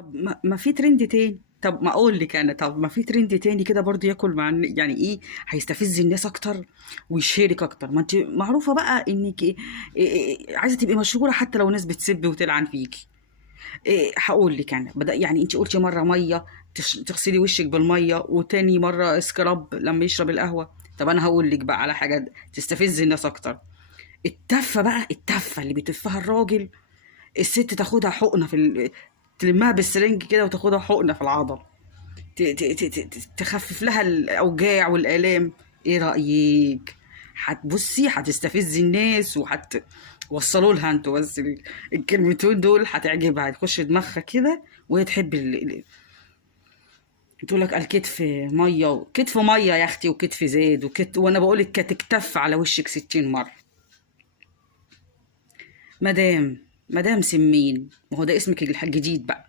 طب ما في ترند تاني. طب ما اقول لك انا، طب ما في ترند تاني كده برضو ياكل مع يعني ايه، هيستفز الناس اكتر ويشارك اكتر. ما انت معروفه بقى انك عايزه تبقي مشهوره حتى لو ناس بتسب وتلعن فيكي. هقول لك انا يعني انت قلتي مره ميه، تغسلي وشك بالميه، وتاني مره سكراب لما يشرب القهوه. طب انا هقول لك بقى على حاجه تستفز الناس اكتر. التفه بقى، التفه اللي بيتفها الراجل، الست تاخدها حقنه تلمها بالسرنج كده وتاخدها حقنه في العضل، تخفف لها الاوجاع والالام. ايه رايك؟ هتبصي هتستفزي الناس وصلوا لها انتوا بس الكلمتين دول هتعجبها، تخش دماغها كده وهي تحب تقول لك الكتف ميه، كتف ميه يا اختي، وكتف زاد وانا بقول لك كتكتف على وشك 60 مره. مدام سمين، ما هو ده اسمك الجديد بقى.